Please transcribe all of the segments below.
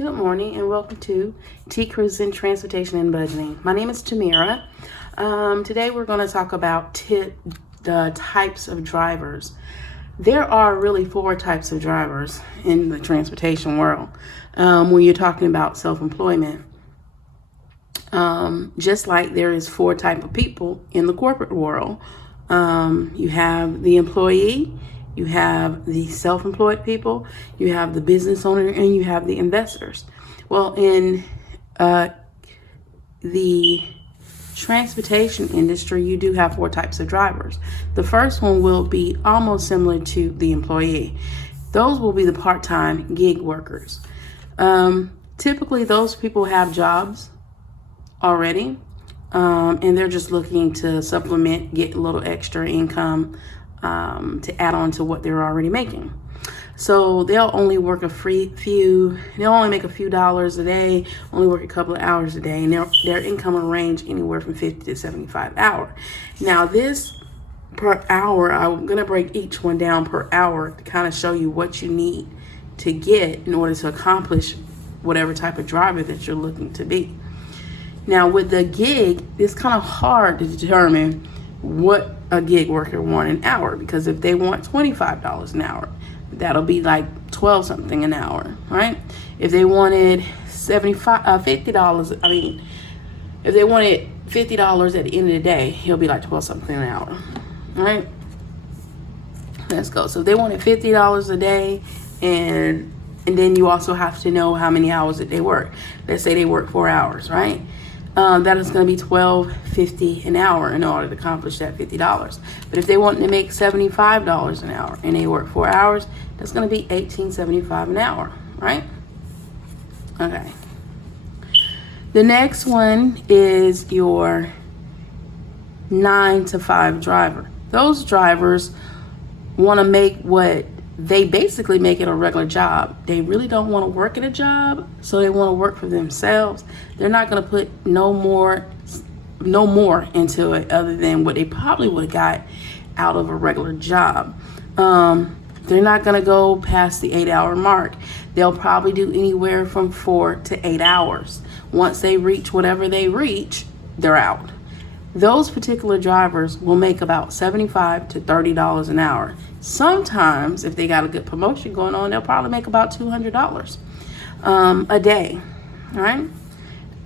Good morning and welcome to T Cruising Transportation and Budgeting. My name is Tamira. Today we're going to talk about the types of drivers. There are really 4 types of drivers in the transportation world when you're talking about self-employment. Just like there is 4 types of people in the corporate world. You have the employee, you have the self-employed people, you have the business owner, and you have the investors. Well, in the transportation industry, you do have 4 types of drivers. The first one will be almost similar to the employee. Those will be the part-time gig workers. Typically, those people have jobs already, and they're just looking to supplement, get a little extra income to add on to what they're already making. So they'll only work they'll only make a few dollars a day, only work a couple of hours a day, and their income will range anywhere from 50 to 75 hours. Now this per hour, I'm gonna break each one down per hour to kind of show you what you need to get in order to accomplish whatever type of driver that you're looking to be. Now with the gig, it's kind of hard to determine what a gig worker want an hour, because if they want $25 an hour, that'll be like 12 something an hour, right? If they wanted $50, if they wanted $50 at the end of the day, he'll be like 12 something an hour, right? Let's go. So if they wanted $50 a day, and then you also have to know how many hours that they work. Let's say they work 4 hours, right? That is going to be $12.50 an hour in order to accomplish that $50. But if they want to make $75 an hour and they work 4 hours, that's going to be $18.75 an hour, right? Okay. The next one is your 9 to 5 driver. Those drivers want to make what they basically make it a regular job. They really don't want to work at a job, so they want to work for themselves. They're not going to put no more into it other than what they probably would have got out of a regular job. They're not going to go past the 8-hour mark. They'll probably do anywhere from 4 to 8 hours. Once they reach whatever they reach, they're out. Those particular drivers will make about $75 to $30 an hour. Sometimes, if they got a good promotion going on, they'll probably make about $200 a day, right?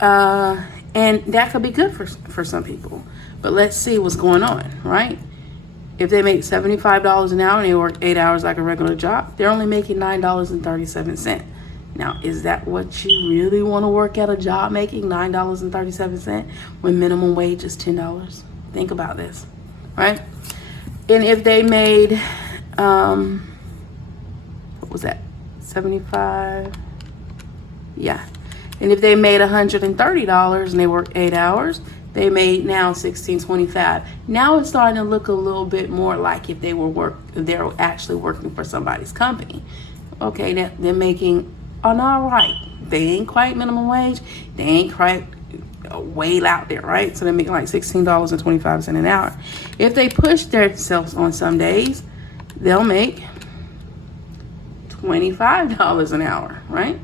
And that could be good for some people. But let's see what's going on, right? If they make $75 an hour and they work 8 hours like a regular job, they're only making $9.37. Now, is that what you really want to work at a job making $9.37 when minimum wage is $10? Think about this, right? And if they made, what was that, 75? Yeah. And if they made $130 and they work 8 hours, they made now $16.25. Now it's starting to look a little bit more like if they're actually working for somebody's company. Okay, they're making all right. They ain't quite minimum wage. They ain't quite way out there, right? So they're making like $16.25 an hour. If they push themselves on some days, they'll make $25 an hour, right?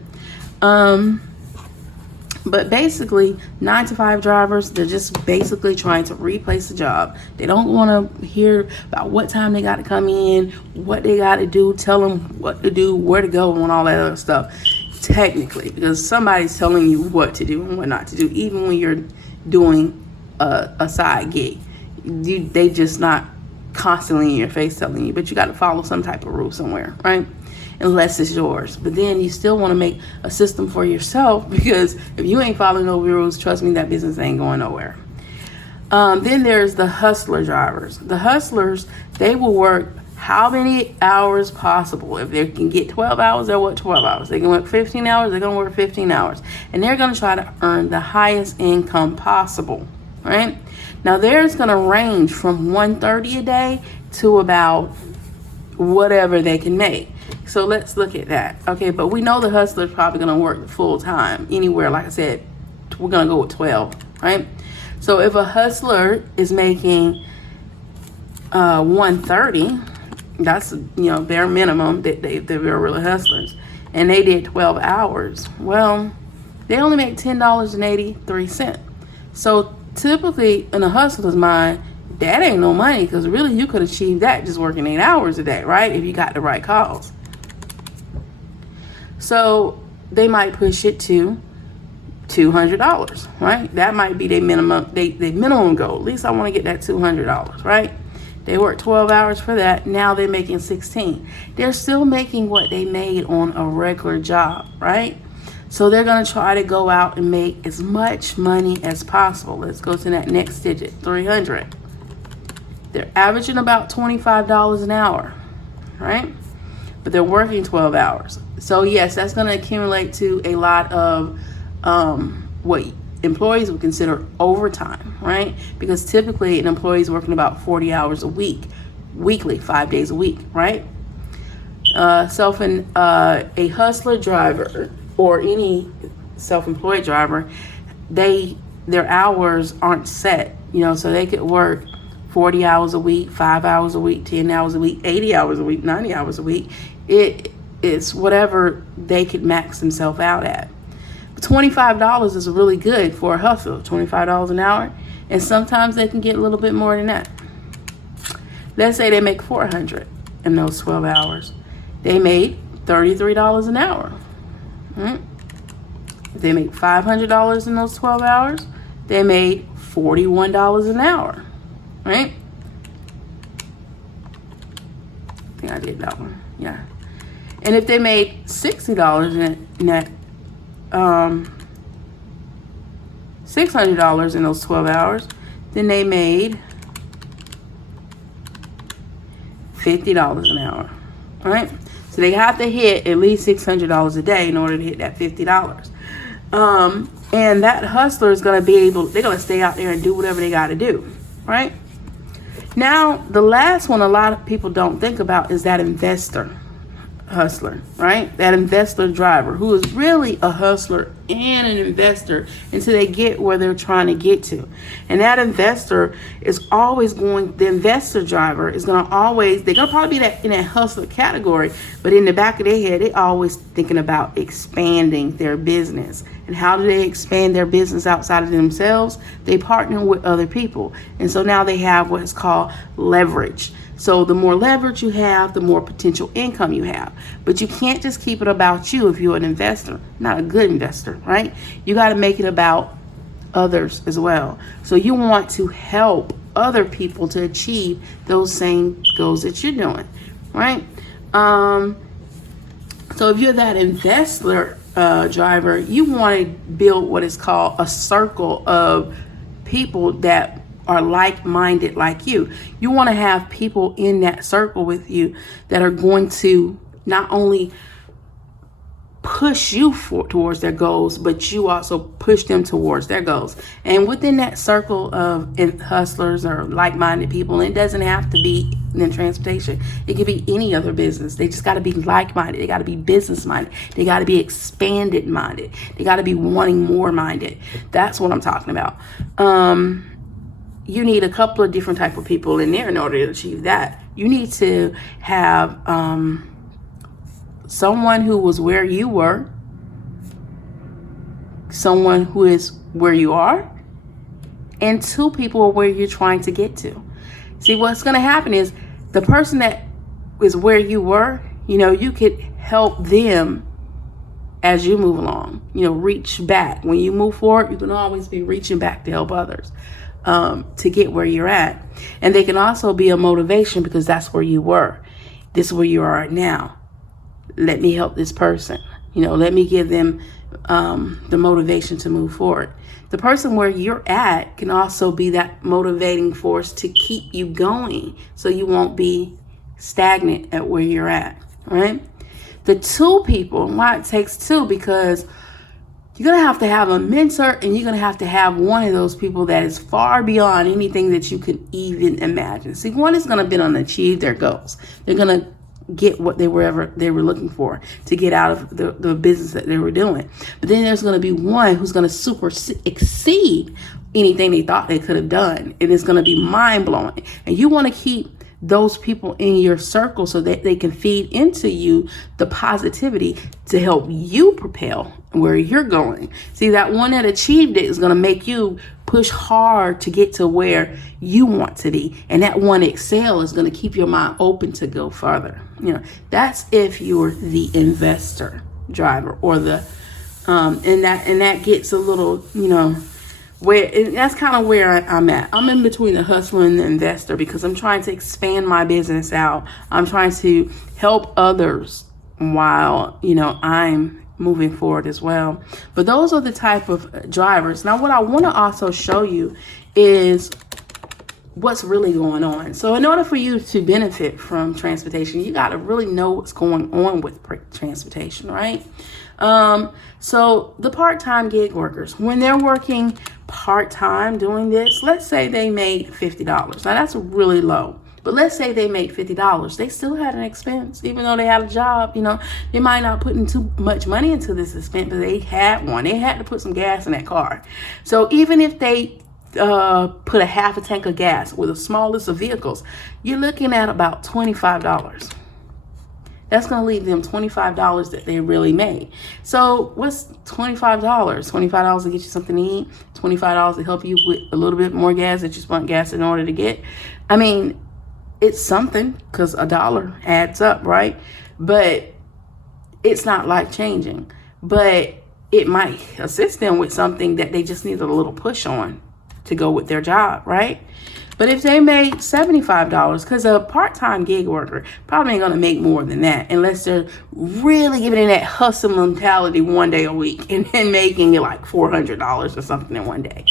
But basically, 9 to 5 drivers, they're just basically trying to replace a job. They don't want to hear about what time they got to come in, what they got to do, tell them what to do, where to go, and all that other stuff. Technically, because somebody's telling you what to do and what not to do, even when you're doing a side gig. They just not constantly in your face telling you, but you got to follow some type of rule somewhere, right? Unless it's yours. But then you still want to make a system for yourself, because if you ain't following no rules, trust me, that business ain't going nowhere. Then there's the hustler drivers. The hustlers, they will work how many hours possible. If they can get 12 hours, they'll work 12 hours. They can work 15 hours, they're going to work 15 hours. And they're going to try to earn the highest income possible, right? Now, theirs going to range from $130 a day to about whatever they can make. So let's look at that. Okay, but we know the hustler's probably going to work full time anywhere. Like I said, we're going to go with 12, right? So if a hustler is making $130, that's bare minimum. They're really hustlers. and they did 12 hours. Well, they only make $10.83. So typically in a hustler's mind, that ain't no money, because really you could achieve that just working 8 hours a day, right? If you got the right calls. So they might push it to $200, right? That might be their minimum, they minimum goal. At least I want to get that $200, right? They work 12 hours for that. Now they're making 16. They're still making what they made on a regular job, right? So they're going to try to go out and make as much money as possible. Let's go to that next digit, 300. They're averaging about $25 an hour, right? But they're working 12 hours. So yes, that's going to accumulate to a lot of what employees would consider overtime, right? Because typically an employee is working about 40 hours a week, weekly, 5 days a week, right? A hustler driver or any self-employed driver, their hours aren't set, so they could work 40 hours a week, 5 hours a week, 10 hours a week, 80 hours a week, 90 hours a week. It's whatever they could max themselves out at. $25 is really good for a hustle, $25 an hour. And sometimes they can get a little bit more than that. Let's say they make $400 in those 12 hours. They made $33 an hour. If they make $500 in those 12 hours, they made $41 an hour. Right? I think I did that one. Yeah. And if they made $60 in that $600 in those 12 hours, then they made $50 an hour. Right? So they have to hit at least $600 a day in order to hit that $50. And that hustler is going to be able, they're going to stay out there and do whatever they got to do. Right? Now, the last one a lot of people don't think about is that investor hustler, right? That investor driver who is really a hustler and an investor until they get where they're trying to get to. And that investor is always the investor driver is going to always, they're going to probably be in that hustler category, but in the back of their head, they're always thinking about expanding their business. And how do they expand their business outside of themselves? They partner with other people. And so now they have what is called leverage. So the more leverage you have, the more potential income you have. But you can't just keep it about you if you're an investor, not a good investor, right? You got to make it about others as well. So you want to help other people to achieve those same goals that you're doing, right? So if you're that investor driver, you want to build what is called a circle of people that are like-minded like you. You want to have people in that circle with you that are going to not only push you towards their goals, but you also push them towards their goals. And within that circle of hustlers or like-minded people, it doesn't have to be in transportation. It could be any other business. They just got to be like-minded. They got to be business-minded. They got to be expanded-minded. They got to be wanting more-minded. That's what I'm talking about. You need a couple of different type of people in there in order to achieve that. You need to have someone who was where you were, someone who is where you are, and two people where you're trying to get to. See, what's going to happen is the person that is where you were, you could help them as you move along, reach back. When you move forward, you can always be reaching back to help others. To get where you're at. And they can also be a motivation because that's where you were. This is where you are right now. Let me help this person. Let me give them the motivation to move forward. The person where you're at can also be that motivating force to keep you going so you won't be stagnant at where you're at, right? The two people, why it takes two, because you're going to have a mentor, and you're going to have one of those people that is far beyond anything that you could even imagine. See, one is going to achieve their goals. They're going to get what they were looking for to get out of the business that they were doing. But then there's going to be one who's going to exceed anything they thought they could have done. And it's going to be mind blowing. And you want to keep those people in your circle so that they can feed into you the positivity to help you propel where you're going. See, that one that achieved it is going to make you push hard to get to where you want to be. And that one excel is going to keep your mind open to go further. You know, that's if you're the investor driver or the and that gets a little, you know, where, and that's kind of where I'm at. I'm in between the hustler and the investor because I'm trying to expand my business out. I'm trying to help others while, you know, I'm moving forward as well. But those are the type of drivers. Now, what I want to also show you is what's really going on. So in order for you to benefit from transportation, you got to really know what's going on with transportation, right? So the part-time gig workers, when they're working part-time doing this, let's say they made $50. Now that's really low, but let's say they made $50. They still had an expense, even though they had a job. You know, they might not put in too much money into this expense, but they had one. They had to put some gas in that car. So even if they put a half a tank of gas with the smallest of vehicles, you're looking at about $25. That's going to leave them $25 that they really made. So what's $25? $25 to get you something to eat, $25 to help you with a little bit more gas that you spent gas in order to get. I mean, it's something because a dollar adds up, right? But it's not life changing. But it might assist them with something that they just need a little push on to go with their job, right? But if they made $75, because a part-time gig worker probably ain't going to make more than that unless they're really giving it that hustle mentality one day a week and then making it like $400 or something in one day.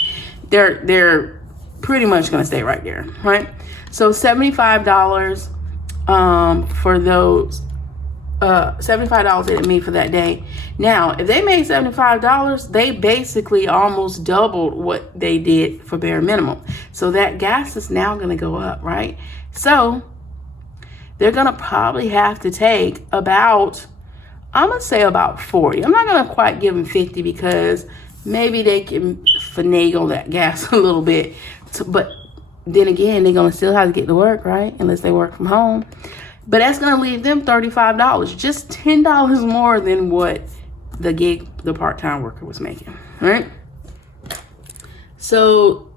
They're pretty much going to stay right there, right? So $75 for those, $75 that it made for that day. Now, if they made $75, they basically almost doubled what they did for bare minimum. So that gas is now going to go up, right? So they're going to probably have to take about, I'm going to say about 40. I'm not going to quite give them 50 because maybe they can finagle that gas a little bit. But then again, they're going to still have to get to work, right? Unless they work from home. But that's going to leave them $35, just $10 more than what the part-time worker was making, right? So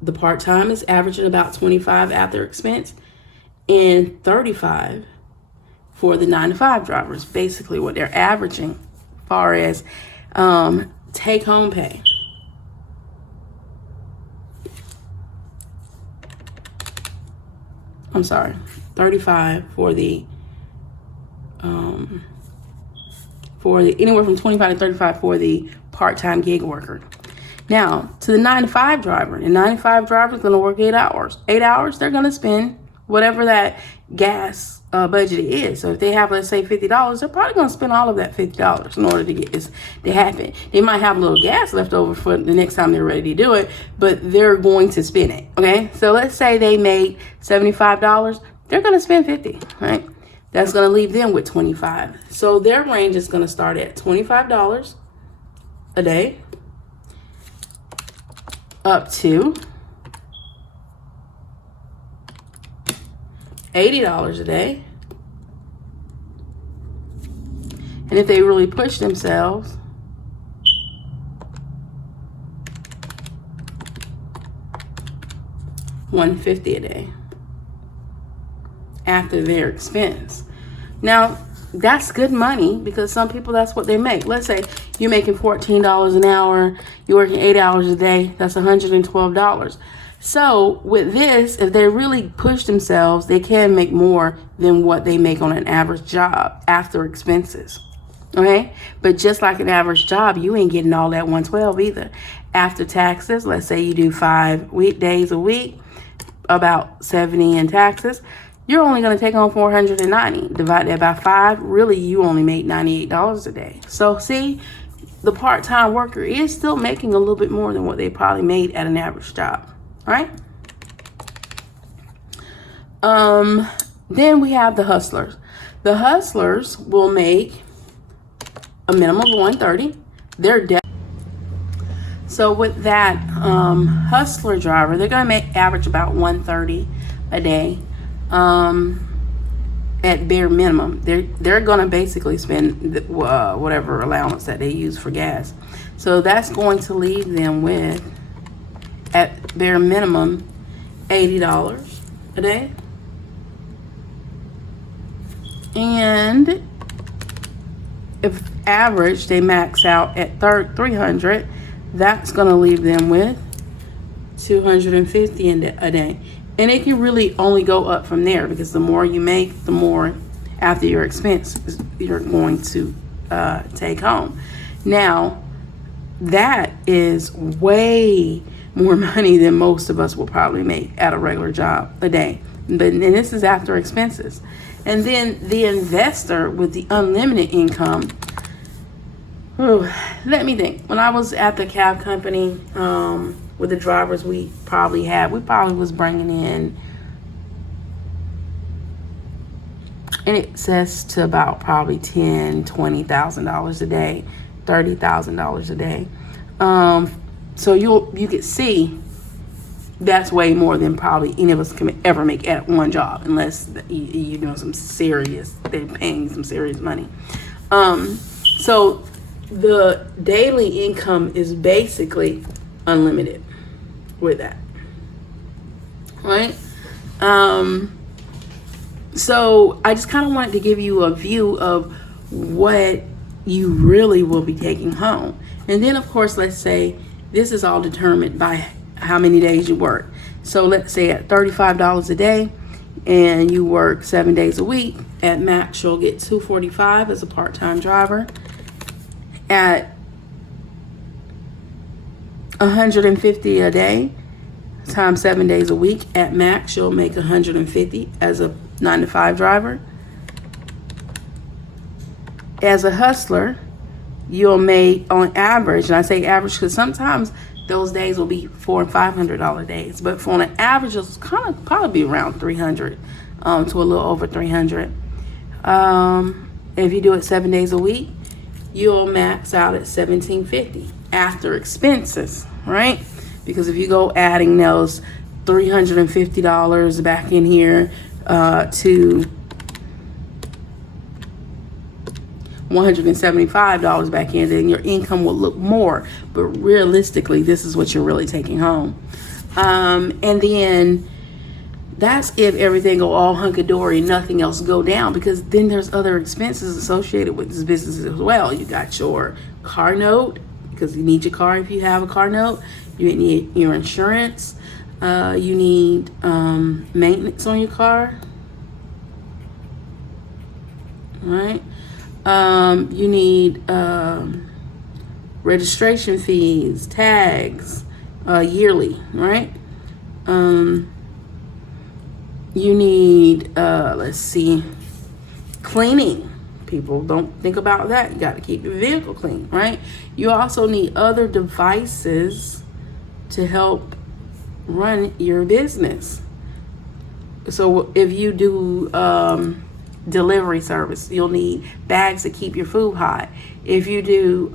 the part-time is averaging about 25 after expense and 35 for the 9-to-5 drivers, basically what they're averaging as far as take-home pay. I'm sorry, 35 for the anywhere from 25 to 35 for the part-time gig worker. Now, to the 9-to-5 driver, the 9-to-5 driver is going to work 8 hours. 8 hours, they're going to spend whatever that gas budget is. So if they have, let's say, $50, they're probably going to spend all of that $50 in order to get this to happen. They might have a little gas left over for the next time they're ready to do it, but they're going to spend it, okay? So let's say they made $75. They're going to spend $50, right? That's going to leave them with $25. So their range is going to start at $25 a day up to $80 a day. And if they really push themselves, $150 a day after their expense. Now, that's good money because some people, that's what they make. Let's say you're making $14 an hour, you're working 8 hours a day, that's $112. So with this, if they really push themselves, they can make more than what they make on an average job after expenses. Okay? But just like an average job, you ain't getting all that $112 either. After taxes, let's say you do 5 weekdays a week, about 70 in taxes, you're only going to take on $490. Divide that by 5, really you only make $98 a day. So see, the part-time worker is still making a little bit more than what they probably made at an average job. All right? Then we have the hustlers. The hustlers will make a minimum of $130. They're so with that hustler driver, they're going to average about $130 a day. at bare minimum. They're going to basically spend whatever allowance that they use for gas. So that's going to leave them with, at bare minimum, $80 a day. And if average, they max out at $300, that's going to leave them with $250 a day. And it can really only go up from there, because the more you make, the more after your expenses you're going to take home. Now, that is way more money than most of us will probably make at a regular job a day. And this is after expenses. And then the investor with the unlimited income, let me think. When I was at the cab company, with the drivers we probably was bringing in, and it says to about probably $20,000 a day, $30,000 a day. So you could see that's way more than probably any of us can ever make at one job, unless you're doing they're paying some serious money. So the daily income is basically unlimited with that, right? So I just kind of wanted to give you a view of what you really will be taking home. And then, of course, let's say this is all determined by how many days you work. So let's say at $35 a day and you work 7 days a week, at max you'll get $245 as a part-time driver. At $150 a day times 7 days a week, at max you'll make $150 as a 9-to-5 driver. As a hustler, you'll make, on average, and I say average because sometimes those days will be $400 and $500 days, but for an average, it'll kind of probably be around $300 to a little over $300. If you do it 7 days a week, you'll max out at $1,750 after expenses, right? Because if you go adding those $350 back in here to $175 back in, then your income will look more. But realistically, this is what you're really taking home. And then that's if everything go all hunky-dory, nothing else go down, because then there's other expenses associated with this business as well. You got your car note, because you need your car if you have a car note. You need your insurance. You need maintenance on your car. All right. You need registration fees, tags, yearly, right? You need, cleaning. People don't think about that. You got to keep your vehicle clean, right? You also need other devices to help run your business. So if you do delivery service, you'll need bags to keep your food hot. If you do,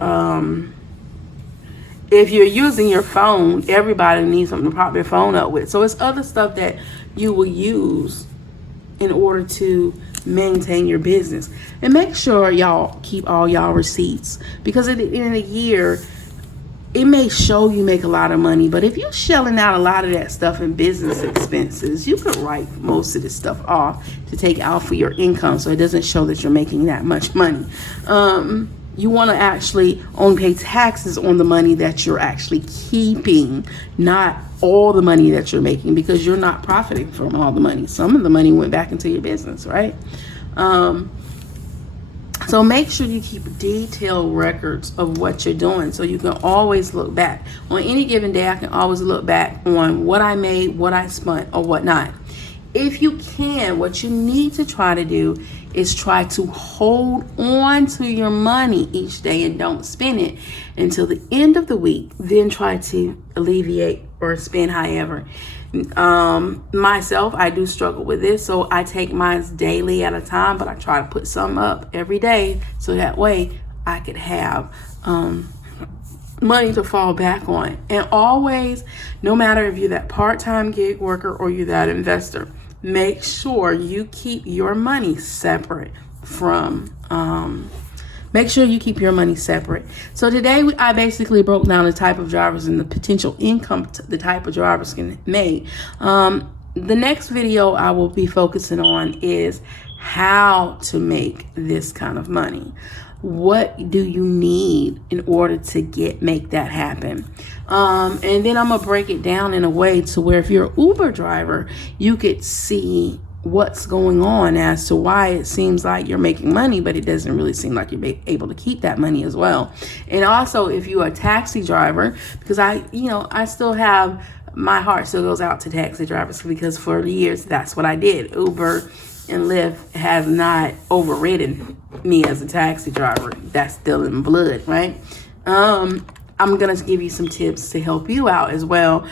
if you're using your phone, everybody needs something to prop their phone up with. So it's other stuff that you will use in order to maintain your business. And make sure y'all keep all y'all receipts, because at the end of the year, it may show you make a lot of money, but if you're shelling out a lot of that stuff in business expenses, you could write most of this stuff off to take out for your income, so it doesn't show that you're making that much money. You want to actually only pay taxes on the money that you're actually keeping, not all the money that you're making, because you're not profiting from all the money. Some of the money went back into your business, right? So make sure you keep detailed records of what you're doing, so you can always look back. On any given day, I can always look back on what I made, what I spent, or whatnot. If you can, what you need to try to do is try to hold on to your money each day and don't spend it until the end of the week. Then try to alleviate or spend however. Myself, I do struggle with this, so I take mine daily at a time, but I try to put some up every day, so that way I could have money to fall back on. And always, no matter if you're that part-time gig worker or you're that investor, make sure you keep your money separate from make sure you keep your money separate. So today I basically broke down the type of drivers and the potential income the type of drivers can make. The next video I will be focusing on is how to make this kind of money. What do you need in order to make that happen? And then I'm gonna break it down in a way to where if you're an Uber driver, you could see what's going on as to why it seems like you're making money, but it doesn't really seem like you're able to keep that money as well. And also if you're a taxi driver, because I still have, my heart still goes out to taxi drivers, because for years that's what I did. Uber and Lyft has not overridden me as a taxi driver. That's still in blood, right? I'm gonna give you some tips to help you out as well,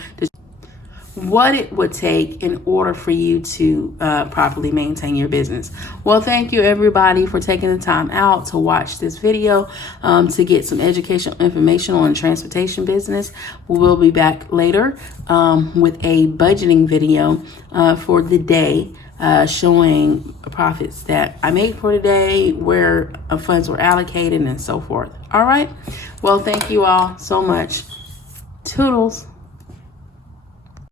what it would take in order for you to properly maintain your business. Well, thank you everybody for taking the time out to watch this video to get some educational information on transportation business. We will be back later with a budgeting video for the day, showing profits that I made for today, where funds were allocated, and so forth. All right. Well, thank you all so much. Toodles.